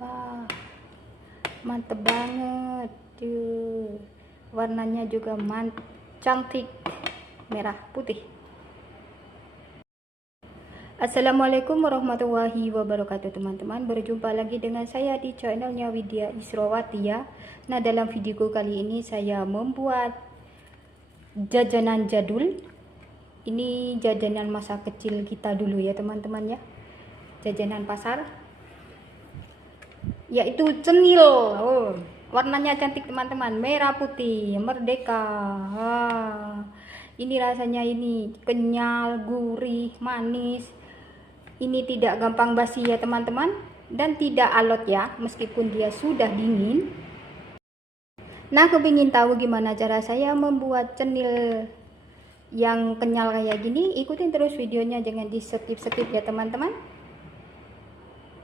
Wah, mantep banget. Warnanya juga cantik, merah putih. Assalamualaikum warahmatullahi wabarakatuh teman-teman. Berjumpa lagi dengan saya di channelnya Widya Israwati ya. Nah, dalam videoku kali ini saya membuat jajanan jadul. Ini jajanan masa kecil kita dulu ya teman-teman ya. Jajanan pasar, yaitu cenil. Oh, warnanya cantik teman-teman, merah putih, merdeka. Ini rasanya ini kenyal, gurih, manis. Ini tidak gampang basi ya teman-teman, dan tidak alot ya, meskipun dia sudah dingin. Nah, kepingin tahu gimana cara saya membuat cenil yang kenyal kayak gini? Ikutin terus videonya, jangan di skip ya teman-teman.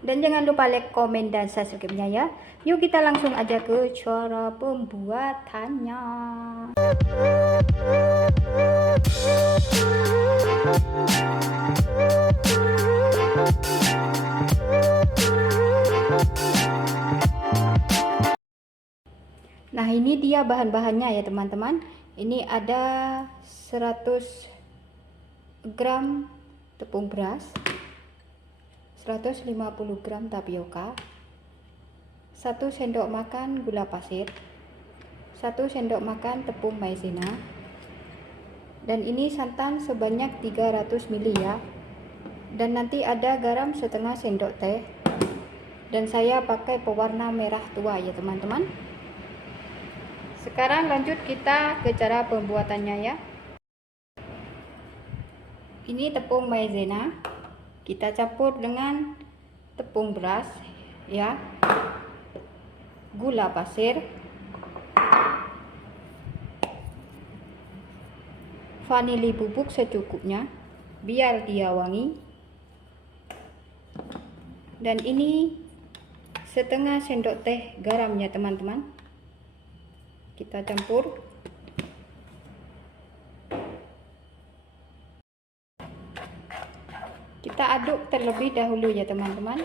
Dan jangan lupa like, komen, dan subscribe-nya ya. Yuk kita langsung aja ke cara pembuatannya. Nah, ini dia bahan-bahannya ya teman-teman. Ini ada 100 gram tepung beras, 150 gram tapioka, 1 sendok makan gula pasir, 1 sendok makan tepung maizena, dan ini santan sebanyak 300 ml ya. Dan nanti ada garam setengah sendok teh, dan saya pakai pewarna merah tua ya teman-teman. Sekarang lanjut kita ke cara pembuatannya ya. Ini tepung maizena kita campur dengan tepung beras ya, gula pasir, vanili bubuk secukupnya biar dia wangi, dan ini setengah sendok teh garamnya teman-teman. Kita campur. Kita aduk terlebih dahulu ya teman-teman.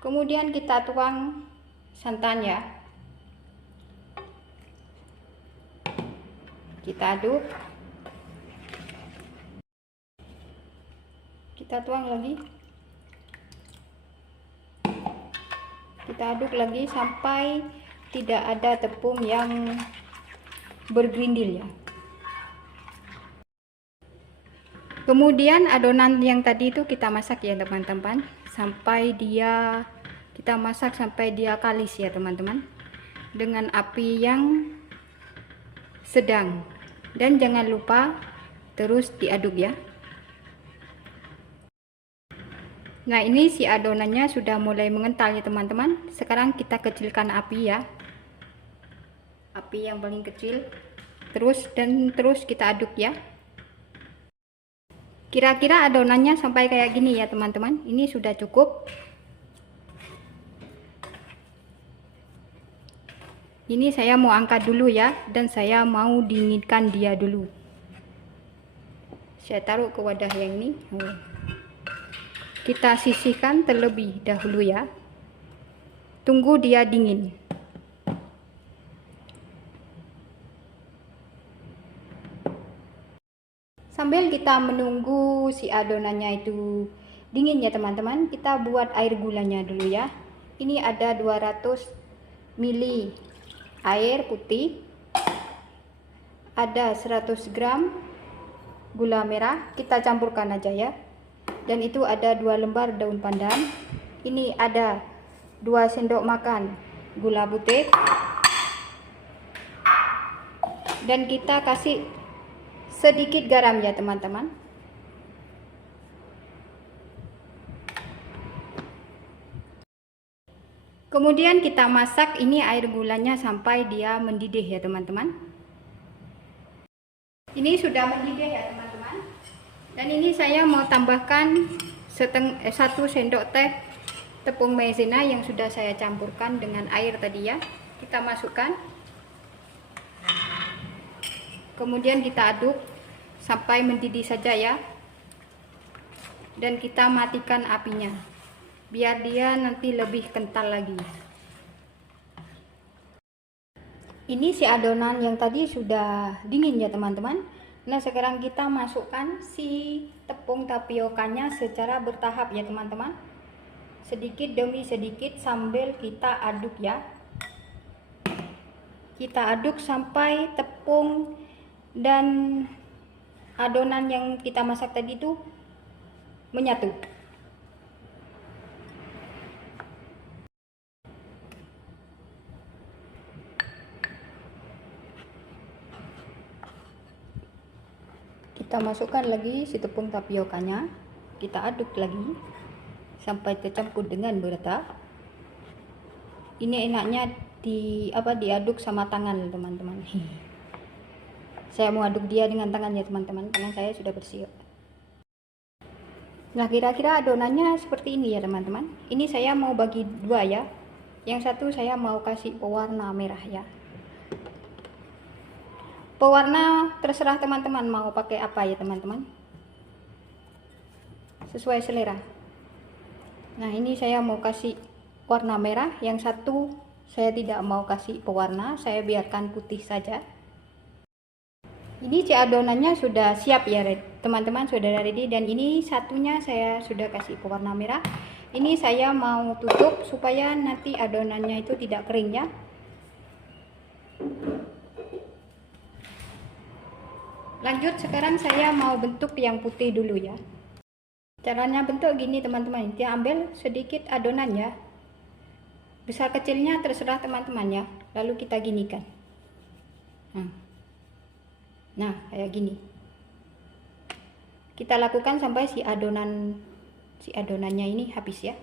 Kemudian kita tuang santan ya. Kita aduk. Kita tuang lagi. Kita aduk lagi sampai tidak ada tepung yang bergerindil ya. Kemudian adonan yang tadi itu kita masak ya teman-teman, kita masak sampai dia kalis ya teman-teman, dengan api yang sedang, dan jangan lupa terus diaduk ya. Nah, ini si adonannya sudah mulai mengental ya teman-teman. Sekarang kita kecilkan api ya, api yang paling kecil, terus kita aduk ya. Kira-kira adonannya sampai kayak gini ya teman-teman. Ini sudah cukup. Ini saya mau angkat dulu ya, dan saya mau dinginkan dia dulu. Saya taruh ke wadah yang ini. Kita sisihkan terlebih dahulu ya. Tunggu dia dingin. Sambil kita menunggu si adonannya itu dingin ya teman-teman, kita buat air gulanya dulu ya. Ini ada 200 ml air putih, ada 100 gram gula merah, kita campurkan aja ya. Dan itu ada 2 lembar daun pandan. Ini ada 2 sendok makan gula putih, dan kita kasih sedikit garam ya teman-teman. Kemudian kita masak ini air gulanya sampai dia mendidih ya teman-teman. Ini sudah mendidih ya teman-teman. Dan ini saya mau tambahkan 1 sendok teh tepung maizena yang sudah saya campurkan dengan air tadi ya. Kita masukkan. Kemudian kita aduk sampai mendidih saja ya. Dan kita matikan apinya. biar dia nanti lebih kental lagi. Ini si adonan yang tadi sudah dingin ya teman-teman. Nah sekarang kita masukkan si tepung tapiokanya secara bertahap ya teman-teman, sedikit demi sedikit sambil kita aduk ya. Kita aduk sampai tepung dan adonan yang kita masak tadi itu menyatu. Kita masukkan lagi si tepung tapiokanya, kita aduk lagi sampai tercampur dengan merata. Ini enaknya diaduk sama tangan teman-teman. Saya mau aduk dia dengan tangan ya teman-teman, tangan saya sudah bersih. Nah kira-kira adonannya seperti ini ya teman-teman. Ini saya mau bagi dua ya. Yang satu saya mau kasih pewarna merah ya. Pewarna terserah teman-teman mau pakai apa ya teman-teman, sesuai selera. Nah ini saya mau kasih warna merah, yang satu saya tidak mau kasih pewarna, saya biarkan putih saja. Ini si adonannya sudah siap ya teman-teman, sudah ready. Dan ini satunya saya sudah kasih pewarna merah. Ini saya mau tutup supaya nanti adonannya itu tidak kering ya. Lanjut, sekarang saya mau bentuk yang putih dulu ya. Caranya bentuk gini teman-teman, dia ambil sedikit adonan ya, besar kecilnya terserah teman-teman ya, lalu kita ginikan. Nah kayak gini, kita lakukan sampai si adonannya ini habis ya.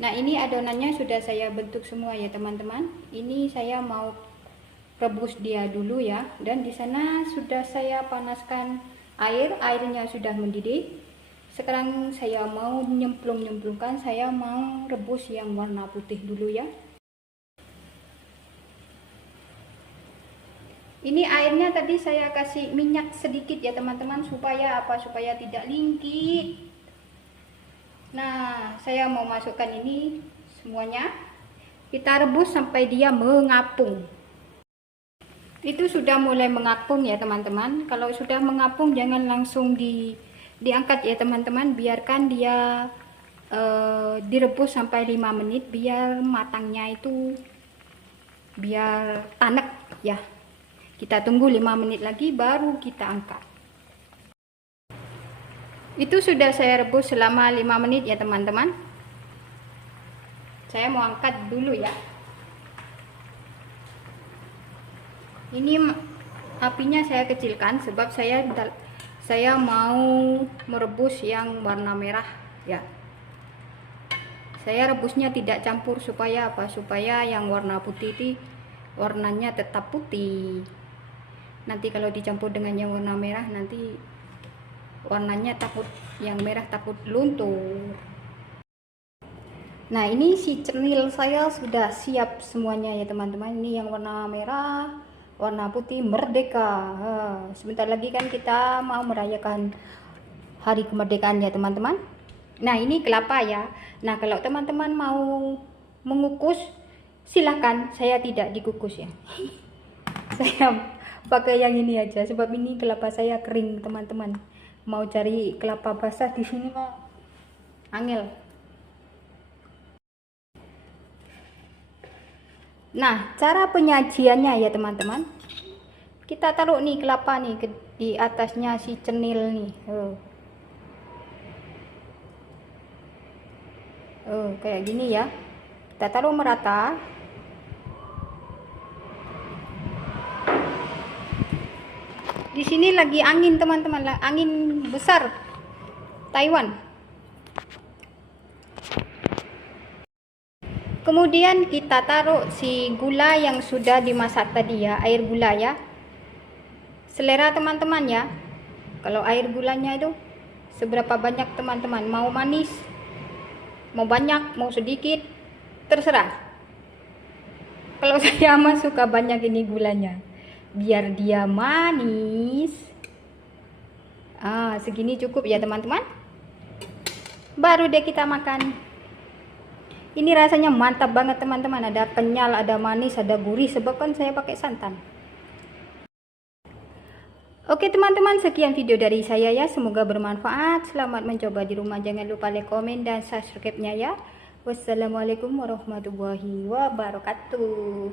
Nah ini adonannya sudah saya bentuk semua ya teman-teman. Ini saya mau rebus dia dulu ya, dan di sana sudah saya panaskan airnya sudah mendidih. Sekarang saya mau nyemplungkan, saya mau rebus yang warna putih dulu ya. Ini airnya tadi saya kasih minyak sedikit ya teman-teman, supaya supaya tidak lingkit. Nah saya mau masukkan ini semuanya, kita rebus sampai dia mengapung. Itu sudah mulai mengapung ya teman-teman. Kalau sudah mengapung jangan langsung diangkat ya teman-teman, biarkan dia direbus sampai 5 menit biar matangnya itu biar tanek ya. Kita tunggu 5 menit lagi baru kita angkat. Itu sudah saya rebus selama 5 menit ya teman-teman. Saya mau angkat dulu ya. Ini apinya saya kecilkan sebab saya mau merebus yang warna merah ya. Saya rebusnya tidak campur supaya supaya yang warna putih itu warnanya tetap putih. Nanti kalau dicampur dengan yang warna merah nanti warnanya yang merah takut luntur. Nah ini si cenil saya sudah siap semuanya ya teman-teman. Ini yang warna merah, warna putih, merdeka. Sebentar lagi kan kita mau merayakan hari kemerdekaan ya teman-teman. Nah ini kelapa ya. Nah kalau teman-teman mau mengukus silahkan, saya tidak dikukus ya. Saya pakai yang ini aja sebab ini kelapa saya kering teman-teman. Mau cari kelapa basah di sini mah angel. Nah cara penyajiannya ya teman-teman, kita taruh nih kelapa nih di atasnya si cenil nih. Kayak gini ya, kita taruh merata. Di sini lagi angin teman-teman, angin besar Taiwan. Kemudian kita taruh si gula yang sudah dimasak tadi ya, air gula ya. Selera teman-teman ya. Kalau air gulanya itu seberapa banyak teman-teman, mau manis, mau banyak, mau sedikit, terserah. Kalau saya mah suka banyak ini gulanya, biar dia manis. Segini cukup ya teman-teman. baru deh kita makan. Ini rasanya mantap banget teman-teman, ada kenyal, ada manis, ada gurih, sebab kan saya pakai santan. Oke teman-teman, sekian video dari saya ya, semoga bermanfaat. Selamat mencoba di rumah, jangan lupa like, komen, dan subscribe-nya ya. Wassalamualaikum warahmatullahi wabarakatuh.